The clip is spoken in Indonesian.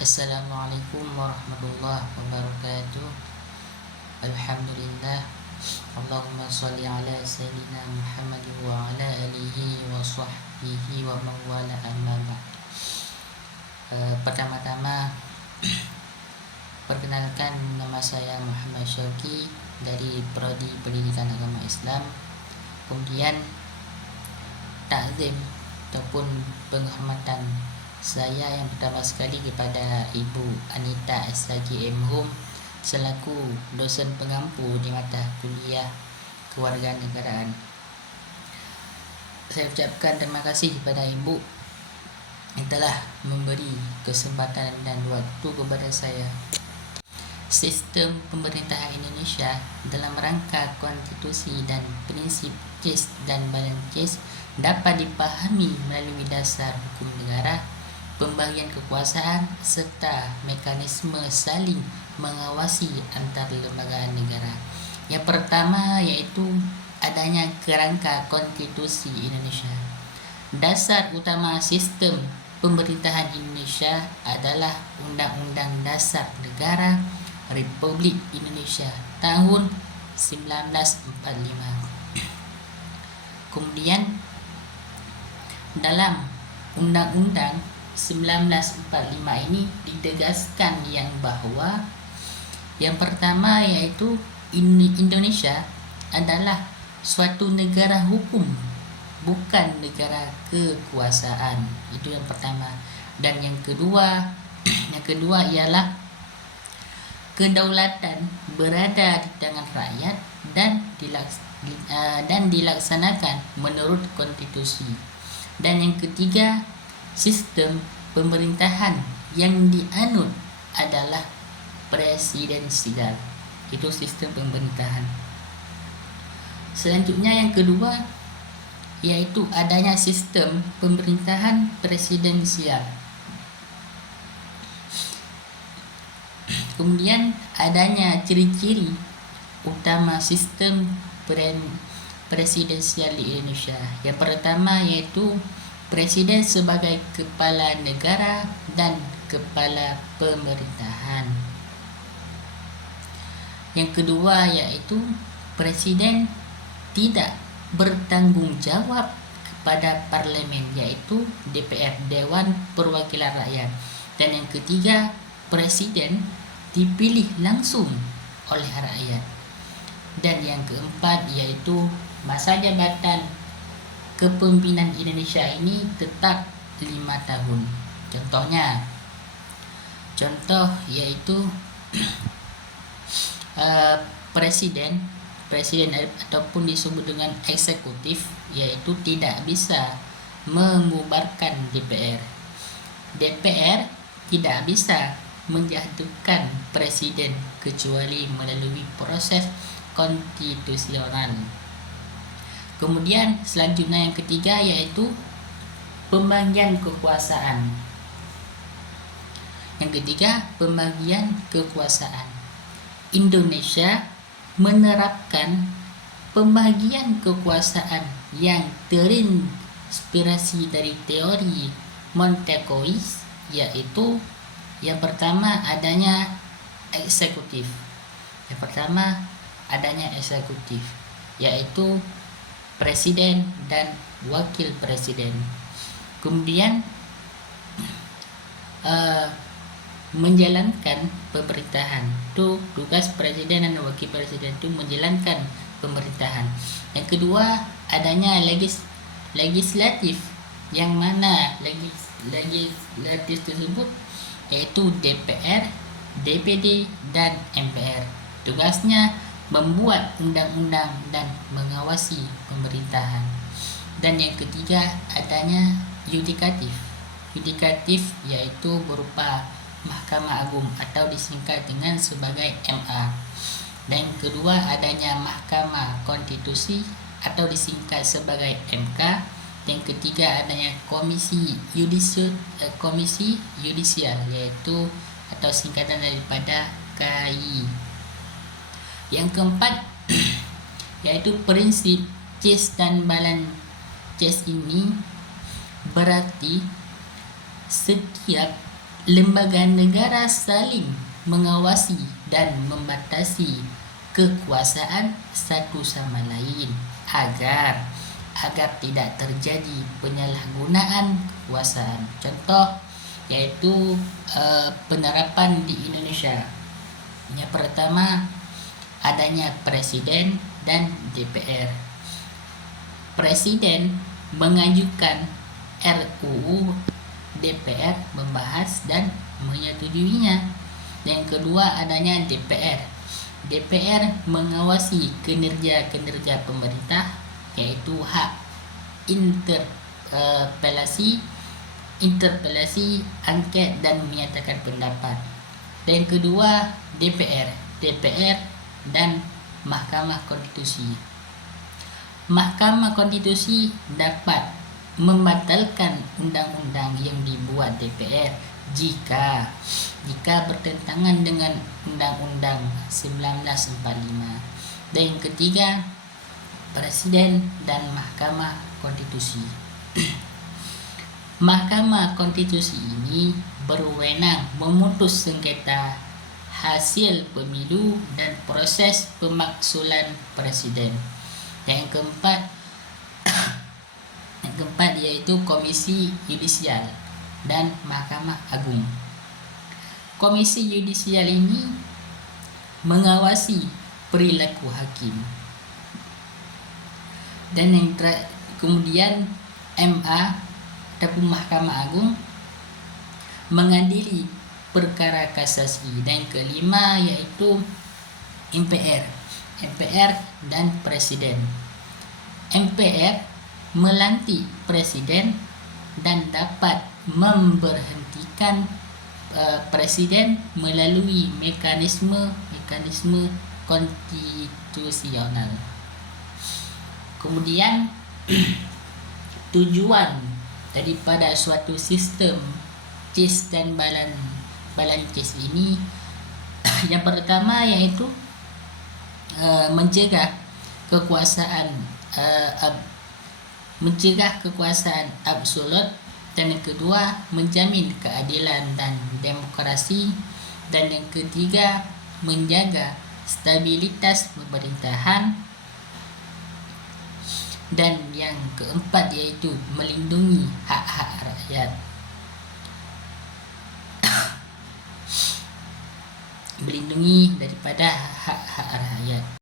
Assalamualaikum warahmatullahi wabarakatuh. Alhamdulillah. Allahumma sholli ala sayyidina Muhammad wa ala alihi wa sahbihi wa man wala amma ba'd. Pertama-tama perkenalkan, nama saya Muhammad Syauqi dari Prodi Pendidikan Agama Islam. Kemudian takzim ataupun penghormatan saya yang pertama sekali kepada Ibu Anita SHGM Hum selaku dosen pengampu di mata kuliah kewarganegaraan. Saya ucapkan terima kasih kepada Ibu yang telah memberi kesempatan dan waktu kepada saya. Sistem pemerintahan Indonesia dalam rangka konstitusi dan prinsip checks dan balances dapat dipahami melalui dasar hukum negara, pembagian kekuasaan, serta mekanisme saling mengawasi antar lembaga negara. Yang pertama yaitu adanya kerangka konstitusi Indonesia. Dasar utama sistem pemerintahan Indonesia adalah Undang-Undang Dasar Negara Republik Indonesia tahun 1945. Kemudian dalam Undang-Undang 1945 ini ditegaskan yang bahwa yang pertama yaitu Indonesia adalah suatu negara hukum, bukan negara kekuasaan. Itu yang pertama. Dan yang kedua ialah kedaulatan berada di tangan rakyat dan dilaksanakan menurut konstitusi. Dan yang ketiga, sistem pemerintahan yang dianut adalah presidensial. Itu sistem pemerintahan. Selanjutnya yang kedua yaitu adanya sistem pemerintahan presidensial. Kemudian adanya ciri-ciri utama sistem presidensial di Indonesia. Yang pertama yaitu presiden sebagai kepala negara dan kepala pemerintahan. Yang kedua yaitu presiden tidak bertanggung jawab kepada parlemen, yaitu DPR, Dewan Perwakilan Rakyat. Dan yang ketiga, presiden dipilih langsung oleh rakyat. Dan yang keempat yaitu masa jabatan kepemimpinan Indonesia ini tetap 5 tahun. Contoh yaitu presiden ataupun disebut dengan eksekutif, yaitu tidak bisa membubarkan DPR. DPR tidak bisa menjatuhkan presiden kecuali melalui proses konstitusional. Kemudian selanjutnya yang ketiga yaitu pembagian kekuasaan. Yang ketiga, pembagian kekuasaan. Indonesia menerapkan pembagian kekuasaan yang terinspirasi dari teori Montesquieu, yaitu yang pertama adanya eksekutif. Yaitu presiden dan wakil presiden. Kemudian menjalankan pemerintahan. Itu tugas presiden dan wakil presiden itu menjalankan pemerintahan. Yang kedua adanya legislatif, yang mana legislatif tersebut yaitu DPR, DPD, dan MPR. Tugasnya membuat undang-undang dan mengawasi pemerintahan. Dan yang ketiga adanya yudikatif. Yudikatif yaitu berupa Mahkamah Agung atau disingkat dengan sebagai MA. Dan yang kedua adanya Mahkamah Konstitusi atau disingkat sebagai MK. Yang ketiga adanya Komisi Yudisial yaitu atau singkatan daripada KI. Yang keempat yaitu prinsip checks dan balances ini berarti setiap lembaga negara saling mengawasi dan membatasi kekuasaan satu sama lain agar tidak terjadi penyalahgunaan kekuasaan. Contoh yaitu penerapan di Indonesia. Yang pertama, adanya presiden dan DPR. Presiden mengajukan RUU, DPR membahas dan menyetujuinya. Yang kedua, adanya DPR. DPR mengawasi kinerja pemerintah, yaitu hak interpelasi, angket dan menyatakan pendapat. Dan yang kedua, DPR dan Mahkamah Konstitusi. Mahkamah Konstitusi dapat membatalkan undang-undang yang dibuat DPR jika bertentangan dengan Undang-Undang 1945. Dan yang ketiga, Presiden dan Mahkamah Konstitusi. Mahkamah Konstitusi ini berwenang memutus sengketa hasil pemilu dan proses pemaksulan presiden. Yang keempat yaitu Komisi Yudisial dan Mahkamah Agung. Komisi Yudisial ini mengawasi perilaku hakim. Dan yang kemudian MA ataupun Mahkamah Agung mengadili perkara kasasi. Dan kelima yaitu MPR dan Presiden. MPR melantik presiden dan dapat memberhentikan presiden melalui mekanisme konstitusional. Kemudian tujuan daripada suatu sistem check dan balance ini yang pertama yaitu mencegah kekuasaan absolut, dan yang kedua menjamin keadilan dan demokrasi, dan yang ketiga menjaga stabilitas pemerintahan, dan yang keempat yaitu melindungi hak-hak rakyat. Melindungi daripada hak-hak rakyat.